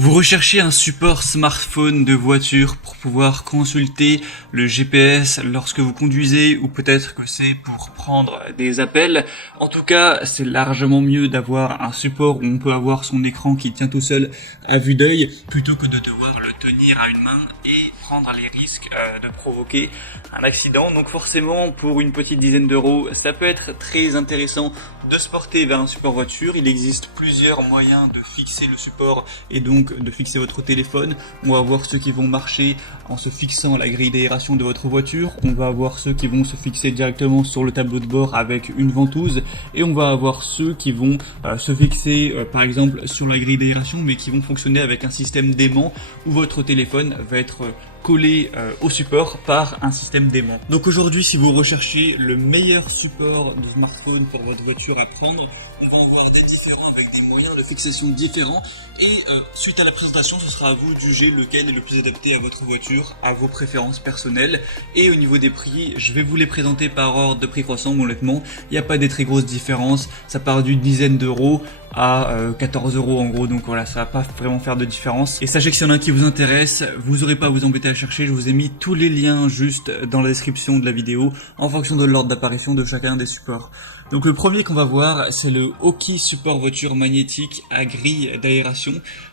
Vous recherchez un support smartphone de voiture pour pouvoir consulter le GPS lorsque vous conduisez, ou peut-être que c'est pour prendre des appels. En tout cas, c'est largement mieux d'avoir un support où on peut avoir son écran qui tient tout seul à vue d'œil, plutôt que de devoir le tenir à une main et prendre les risques de provoquer un accident. Donc forcément, pour une petite dizaine d'euros, ça peut être très intéressant de se porter vers un support voiture. Il existe plusieurs moyens de fixer le support et donc de fixer votre téléphone. On va avoir ceux qui vont marcher en se fixant à la grille d'aération de votre voiture. On va avoir ceux qui vont se fixer directement sur le tableau de bord avec une ventouse. Et on va avoir ceux qui vont se fixer par exemple sur la grille d'aération, mais qui vont fonctionner avec un système d'aimant où votre téléphone va être collé au support par un système d'aimant. Donc aujourd'hui, si vous recherchez le meilleur support de smartphone pour votre voiture à prendre, on va en voir des différents avec des moyens de fixation différents, et suite à la présentation, ce sera à vous de juger lequel est le plus adapté à votre voiture, à vos préférences personnelles. Et au niveau des prix, je vais vous les présenter par ordre de prix croissant. Honnêtement, il n'y a pas des très grosses différences, ça part d'une dizaine d'euros à 14 euros en gros, donc voilà, ça va pas vraiment faire de différence. Et sachez que s'il y en a un qui vous intéresse, vous n'aurez pas à vous embêter à chercher, je vous ai mis tous les liens juste dans la description de la vidéo en fonction de l'ordre d'apparition de chacun des supports. Donc le premier qu'on va voir, c'est le Hokki support voiture magnétique à grille d'aération.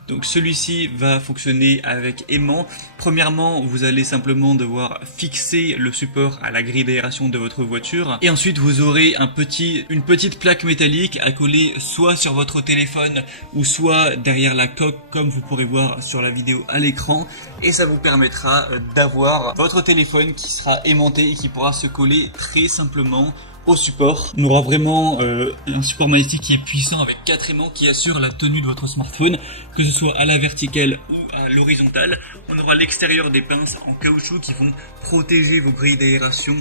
Donc celui-ci va fonctionner avec aimant. Premièrement, vous allez simplement devoir fixer le support à la grille d'aération de votre voiture, et ensuite vous aurez une petite plaque métallique à coller soit sur votre téléphone ou soit derrière la coque, comme vous pourrez voir sur la vidéo à l'écran, et ça vous permettra d'avoir votre téléphone qui sera aimanté et qui pourra se coller très simplement au support. On aura vraiment un support magnétique qui est puissant avec 4 aimants qui assurent la tenue de votre smartphone, que ce soit à la verticale ou à l'horizontale. On aura l'extérieur des pinces en caoutchouc qui vont protéger vos grilles d'aération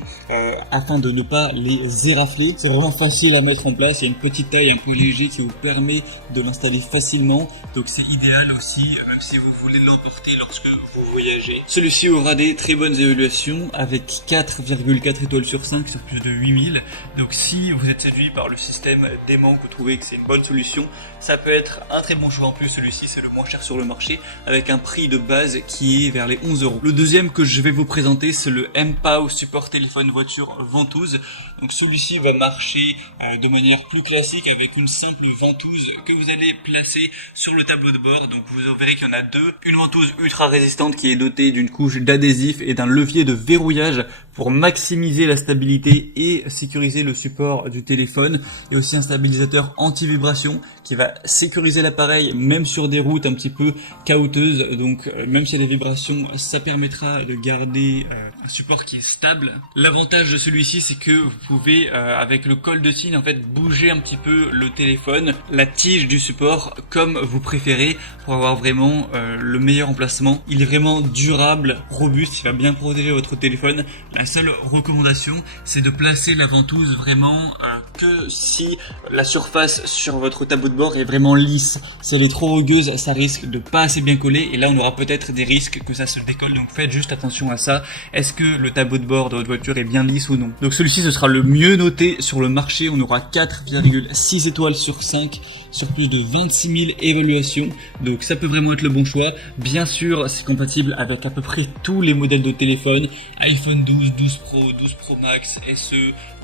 afin de ne pas les érafler. C'est vraiment facile à mettre en place, il y a une petite taille un peu léger qui vous permet de l'installer facilement, donc c'est idéal aussi si vous voulez l'emporter lorsque vous voyagez. Celui-ci aura des très bonnes évaluations avec 4,4 étoiles sur 5 sur plus de 8000. Donc si vous êtes séduit par le système d'aimant, que vous trouvez que c'est une bonne solution, ça peut être un très bon choix. En plus, celui-ci c'est le moins cher sur le marché avec un prix de base qui est vers les 11 euros. Le deuxième que je vais vous présenter, c'est le mPOW support téléphone voiture ventouse. Donc celui-ci va marcher de manière plus classique avec une simple ventouse que vous allez placer sur le tableau de bord. Donc vous verrez qu'il y en a deux. Une ventouse ultra résistante qui est dotée d'une couche d'adhésif et d'un levier de verrouillage pour maximiser la stabilité et sécuriser le support du téléphone, et aussi un stabilisateur anti-vibration qui va sécuriser l'appareil même sur des routes un petit peu caouteuses. Donc même s'il y a des vibrations, ça permettra de garder un support qui est stable. L'avantage de celui-ci, c'est que vous pouvez avec le col de cygne en fait bouger un petit peu le téléphone, la tige du support comme vous préférez, pour avoir vraiment le meilleur emplacement. Il est vraiment durable, robuste, il va bien protéger votre téléphone. La seule recommandation, c'est de placer la ventouse vraiment que si la surface sur votre tableau de bord est vraiment lisse. Si elle est trop rugueuse, ça risque de pas assez bien coller, et là on aura peut-être des risques que ça se décolle. Donc faites juste attention à ça. Est-ce que le tableau de bord de votre voiture est bien lisse ou non? Donc celui-ci, ce sera le mieux noté sur le marché. On aura 4,6 étoiles sur 5 sur plus de 26 000 évaluations. Donc ça peut vraiment être le bon choix. Bien sûr, c'est compatible avec à peu près tous les modèles de téléphone: iPhone 12, 12 Pro, 12 Pro Max, SE,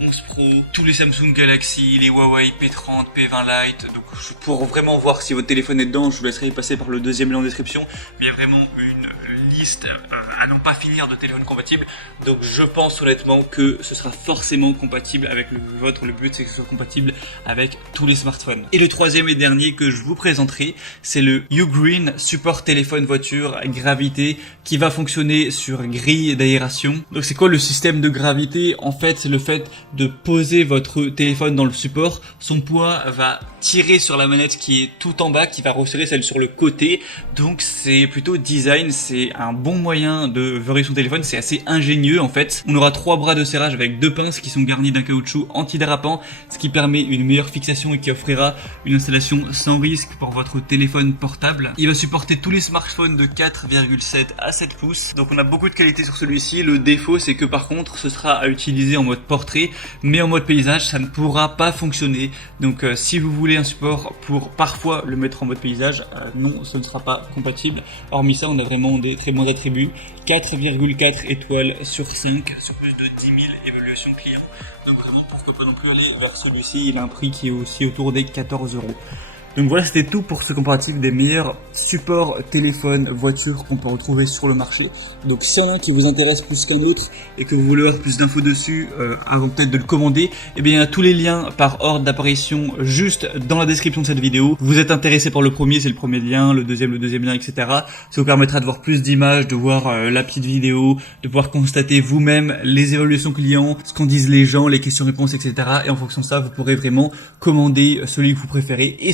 11 Pro, tous les Samsung Galaxy, les Huawei P30, P20 Lite. Donc pour vraiment voir si votre téléphone est dedans, je vous laisserai passer par le deuxième lien en description. Mais il y a vraiment une liste à n'en pas finir de téléphones compatibles. Donc je pense honnêtement que ce sera forcément compatible avec le vôtre. Le but, c'est que ce soit compatible avec tous les smartphones. Et le troisième et dernier que je vous présenterai, c'est le Ugreen support téléphone voiture gravité, qui va fonctionner sur grille d'aération. Donc c'est quoi le système de gravité? En fait, c'est le fait de poser votre téléphone dans le support. Son poids va tirer sur la manette qui est tout en bas, qui va resserrer celle sur le côté. Donc c'est plutôt design, c'est un bon moyen de verrouiller son téléphone, c'est assez ingénieux en fait. On aura 3 bras de serrage avec 2 pinces qui sont garnis d'un caoutchouc antidérapant, ce qui permet une meilleure fixation et qui offrira une installation installation sans risque pour votre téléphone portable. Il va supporter tous les smartphones de 4,7 à 7 pouces. Donc on a beaucoup de qualité sur celui-ci. Le défaut, c'est que par contre, ce sera à utiliser en mode portrait, mais en mode paysage, ça ne pourra pas fonctionner. Donc si vous voulez un support pour parfois le mettre en mode paysage, non, ce ne sera pas compatible. Hormis ça, on a vraiment des très bons attributs. 4,4 étoiles sur 5, sur plus de 10 000 évaluations clients. Donc vraiment, pourquoi pas non plus aller vers celui-ci. Il a un prix qui est aussi autour des 14 €. Donc voilà, c'était tout pour ce comparatif des meilleurs supports téléphone, voiture qu'on peut retrouver sur le marché. Donc s'il y en a un qui vous intéresse plus qu'un autre et que vous voulez avoir plus d'infos dessus avant peut-être de le commander, eh bien il y a tous les liens par ordre d'apparition juste dans la description de cette vidéo. Vous êtes intéressé par le premier, c'est le premier lien, le deuxième lien, etc. Ça vous permettra de voir plus d'images, de voir la petite vidéo, de pouvoir constater vous-même les évaluations clients, ce qu'en disent les gens, les questions-réponses, etc. Et en fonction de ça, vous pourrez vraiment commander celui que vous préférez et